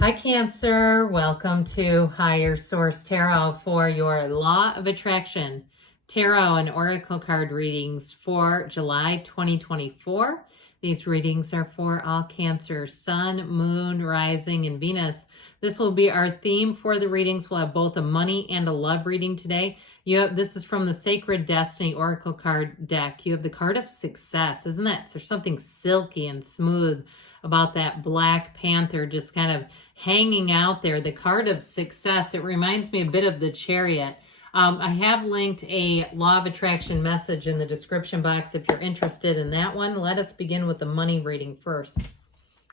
Hi, Cancer. Welcome to Higher Source Tarot for your Law of Attraction Tarot and Oracle card readings for July 2024. These readings are for all Cancer, Sun, Moon, Rising, and Venus. This will be our theme for the readings. We'll have both a money and a love reading today. This is from the Sacred Destiny Oracle card deck. You have the card of success. Isn't that? There's something silky and smooth about that Black Panther just kind of hanging out there. The card of success. It reminds me a bit of the Chariot. I have linked a Law of Attraction message in the description box if you're interested in that one. Let us begin with the money reading first.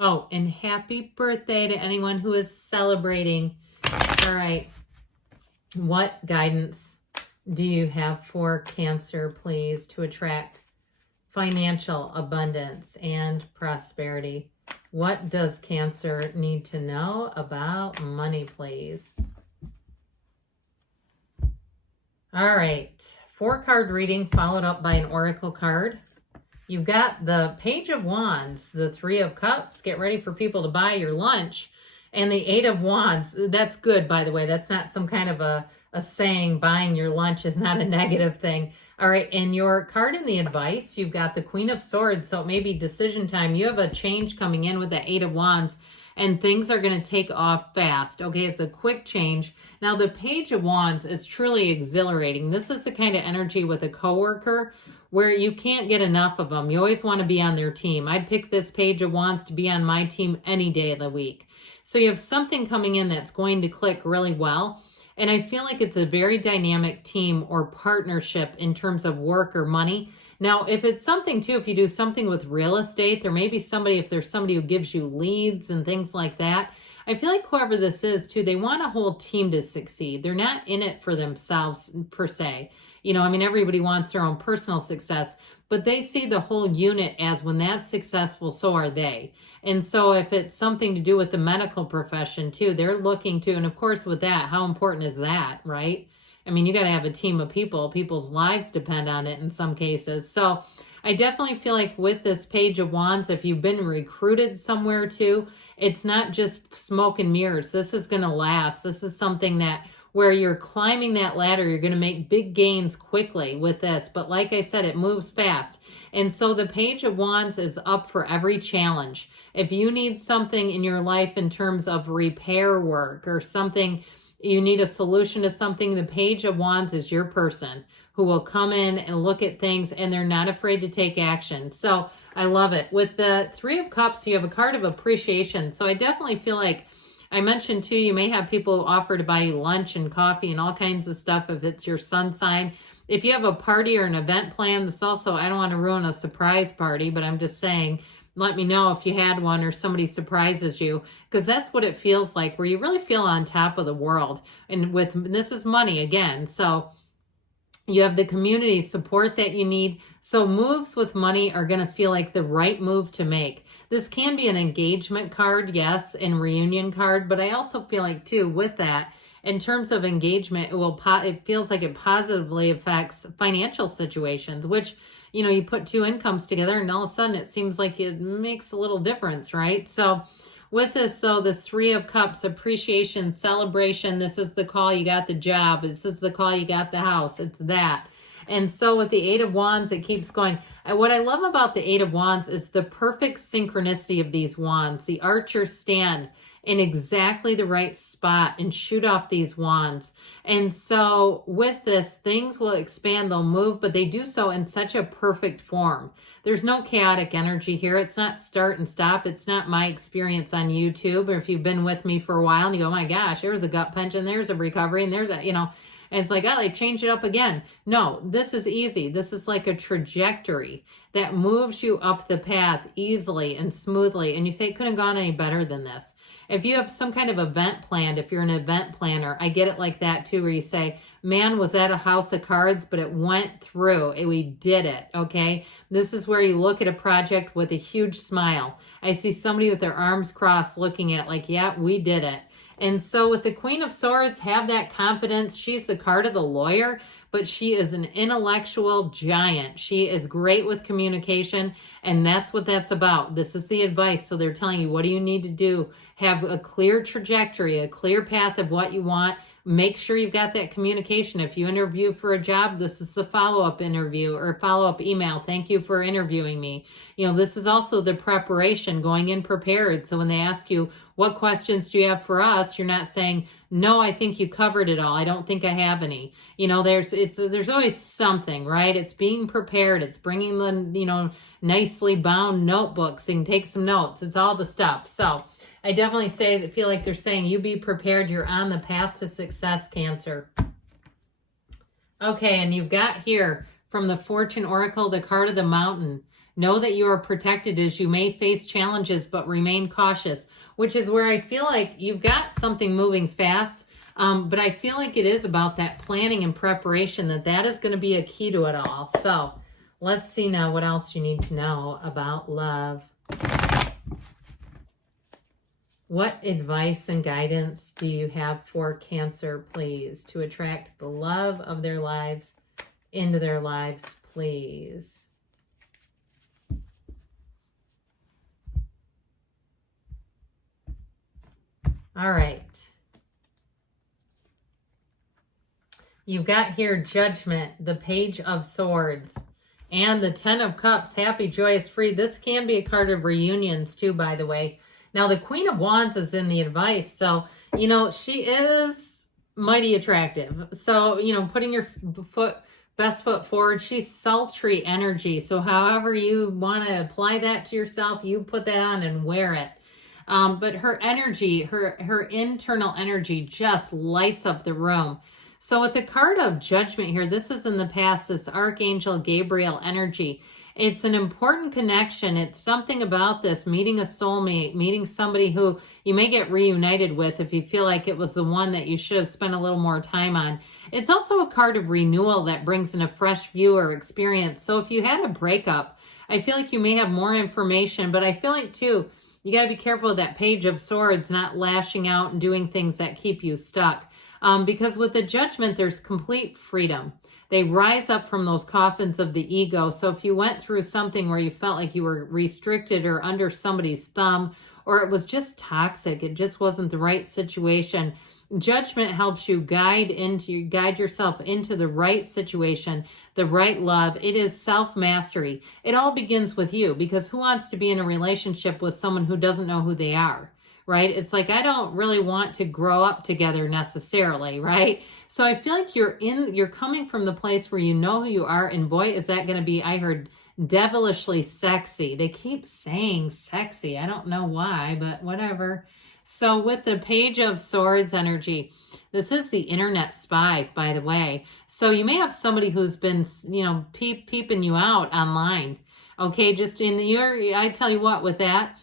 Oh, and happy birthday to anyone who is celebrating. All right. What guidance do you have for Cancer, please, to attract financial abundance and prosperity? What does Cancer need to know about money, please? All right, 4-card reading followed up by an oracle card. You've got the Page of Wands, the 3 of Cups. Get ready for people to buy your lunch. And the 8 of Wands. That's good, by the way. That's not some kind of a saying. Buying your lunch is not a negative thing. All right, and your card in the advice, you've got the Queen of Swords, so it may be decision time. You have a change coming in with the 8 of Wands, and things are going to take off fast. Okay, it's a quick change. Now, the Page of Wands is truly exhilarating. This is the kind of energy with a coworker where you can't get enough of them. You always want to be on their team. I'd pick this Page of Wands to be on my team any day of the week. So you have something coming in that's going to click really well. And I feel like it's a very dynamic team or partnership in terms of work or money. Now, if it's something too, if you do something with real estate, there may be somebody, if there's somebody who gives you leads and things like that. I feel like whoever this is too, they want a whole team to succeed. They're not in it for themselves per se. You know, I mean, everybody wants their own personal success, but they see the whole unit as when that's successful, so are they. And so if it's something to do with the medical profession too, they're looking to, and of course with that, how important is that, right? I mean, you got to have a team of people. People's lives depend on it in some cases. So I definitely feel like with this Page of Wands, if you've been recruited somewhere too, it's not just smoke and mirrors. This is going to last. This is something that where you're climbing that ladder, you're going to make big gains quickly with this. But like I said, it moves fast. And so the Page of Wands is up for every challenge. If you need something in your life in terms of repair work or something, you need a solution to something, the Page of Wands is your person who will come in and look at things, and they're not afraid to take action. So I love it. With the 3 of Cups, you have a card of appreciation. So I definitely feel like I mentioned too, you may have people who offer to buy you lunch and coffee and all kinds of stuff if it's your sun sign. If you have a party or an event planned, this also, I don't want to ruin a surprise party, but I'm just saying, let me know if you had one or somebody surprises you, because that's what it feels like, where you really feel on top of the world. And this is money again. So you have the community support that you need. So moves with money are going to feel like the right move to make. This can be an engagement card, yes, and reunion card. But I also feel like, too, with that, in terms of engagement, it feels like it positively affects financial situations, which, you know, you put 2 incomes together and all of a sudden it seems like it makes a little difference, right? So with this, though, this 3 of Cups, appreciation, celebration, this is the call, you got the job. This is the call, you got the house. It's that. And so with the 8 of Wands, it keeps going. What I love about the 8 of Wands is the perfect synchronicity of these wands. The archers stand in exactly the right spot and shoot off these wands. And so with this, things will expand, they'll move, but they do so in such a perfect form. There's no chaotic energy here. It's not start and stop. It's not my experience on YouTube, or if you've been with me for a while and you go, oh my gosh, there's a gut punch and there's a recovery and there's a, you know, and it's like, oh, they changed it up again. No, this is easy. This is like a trajectory that moves you up the path easily and smoothly. And you say, it couldn't have gone any better than this. If you have some kind of event planned, if you're an event planner, I get it like that too, where you say, man, was that a house of cards, but it went through. We did it, okay? This is where you look at a project with a huge smile. I see somebody with their arms crossed looking at it like, yeah, we did it. And so with the Queen of Swords, have that confidence. She's the card of the lawyer, but she is an intellectual giant. She is great with communication, and that's what that's about. This is the advice. So they're telling you, what do you need to do? Have a clear trajectory, a clear path of what you want. Make sure you've got that communication. If you interview for a job, this is the follow-up interview or follow-up email. Thank you for interviewing me. This is also the preparation, going in prepared. So when they ask you, what questions do you have for us? You're not saying, no, I think you covered it all. I don't think I have any. There's always something, right? It's being prepared. It's bringing the, nicely bound notebooks and take some notes. It's all the stuff. So I definitely feel like they're saying you be prepared. You're on the path to success, Cancer. Okay, and you've got here from the Fortune Oracle, the card of the Mountain. Know that you are protected as you may face challenges, but remain cautious, which is where I feel like you've got something moving fast. But I feel like it is about that planning and preparation, that is going to be a key to it all. So let's see now what else you need to know about love. What advice and guidance do you have for Cancer, please, to attract the love of their lives into their lives, please? All right. You've got here Judgment, the Page of Swords, and the Ten of Cups, happy, joyous, free. This can be a card of reunions too, by the way. Now, the Queen of Wands is in the advice. So, she is mighty attractive. So, putting your best foot forward, she's sultry energy. So however you want to apply that to yourself, you put that on and wear it. But her energy, her internal energy just lights up the room. So with the card of Judgment here, this is in the past, this Archangel Gabriel energy. It's an important connection. It's something about this, meeting a soulmate, meeting somebody who you may get reunited with if you feel like it was the one that you should have spent a little more time on. It's also a card of renewal that brings in a fresh view or experience. So if you had a breakup, I feel like you may have more information, but I feel like too, you got to be careful with that Page of Swords, not lashing out and doing things that keep you stuck. Because with the Judgment, there's complete freedom. They rise up from those coffins of the ego. So if you went through something where you felt like you were restricted or under somebody's thumb, or it was just toxic, it just wasn't the right situation, Judgment helps you guide yourself into the right situation, the right love. It is self-mastery. It all begins with you, because who wants to be in a relationship with someone who doesn't know who they are? Right? It's like, I don't really want to grow up together necessarily, right? So I feel like you're coming from the place where you know who you are, and boy, is that going to be, I heard, devilishly sexy. They keep saying sexy. I don't know why, but whatever. So with the Page of Swords energy, this is the internet spy, by the way. So you may have somebody who's been, peeping you out online. Okay, just I tell you what, with that,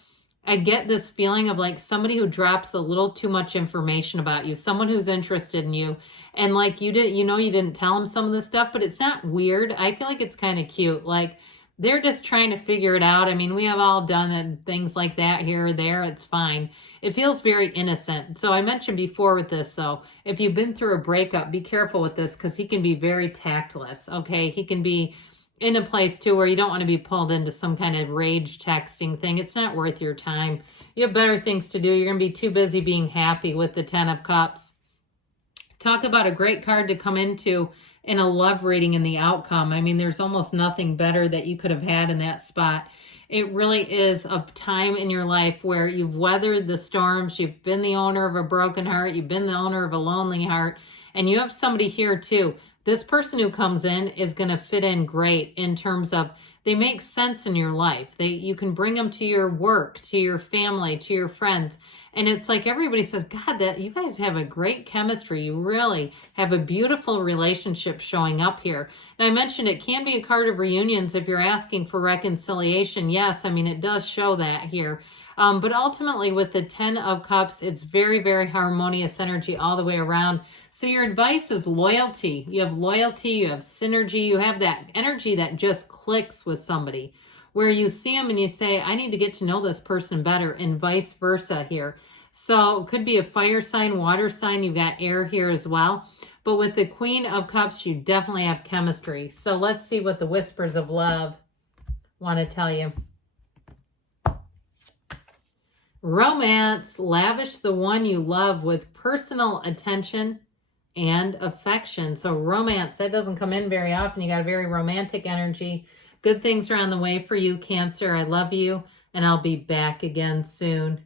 I get this feeling of like somebody who drops a little too much information about you, someone who's interested in you, and like you didn't tell them some of this stuff, but it's not weird. I feel like it's kind of cute. Like they're just trying to figure it out. I mean, we have all done things like that here or there. It's fine. It feels very innocent. So I mentioned before with this, though, if you've been through a breakup, be careful with this, because he can be very tactless. Okay, he can be in a place too where you don't want to be pulled into some kind of rage texting thing. It's not worth your time. You have better things to do. You're going to be too busy being happy with the Ten of Cups. Talk about a great card to come into in a love reading and the outcome. I mean, there's almost nothing better that you could have had in that spot. It really is a time in your life where you've weathered the storms. You've been the owner of a broken heart. You've been the owner of a lonely heart. And you have somebody here too. This person who comes in is going to fit in great in terms of they make sense in your life. You can bring them to your work, to your family, to your friends. And it's like everybody says, God, that you guys have a great chemistry. You really have a beautiful relationship showing up here. And I mentioned it can be a card of reunions if you're asking for reconciliation. Yes, I mean, it does show that here. But ultimately with the Ten of Cups, it's very, very harmonious energy all the way around. So your advice is loyalty. You have loyalty, you have synergy, you have that energy that just clicks with somebody. where you see them and you say, I need to get to know this person better, and vice versa here. So it could be a fire sign, water sign. You've got air here as well. But with the Queen of Cups, you definitely have chemistry. So let's see what the whispers of love want to tell you. Romance, lavish the one you love with personal attention and affection. So romance, that doesn't come in very often. You got a very romantic energy. Good things are on the way for you, Cancer. I love you, and I'll be back again soon.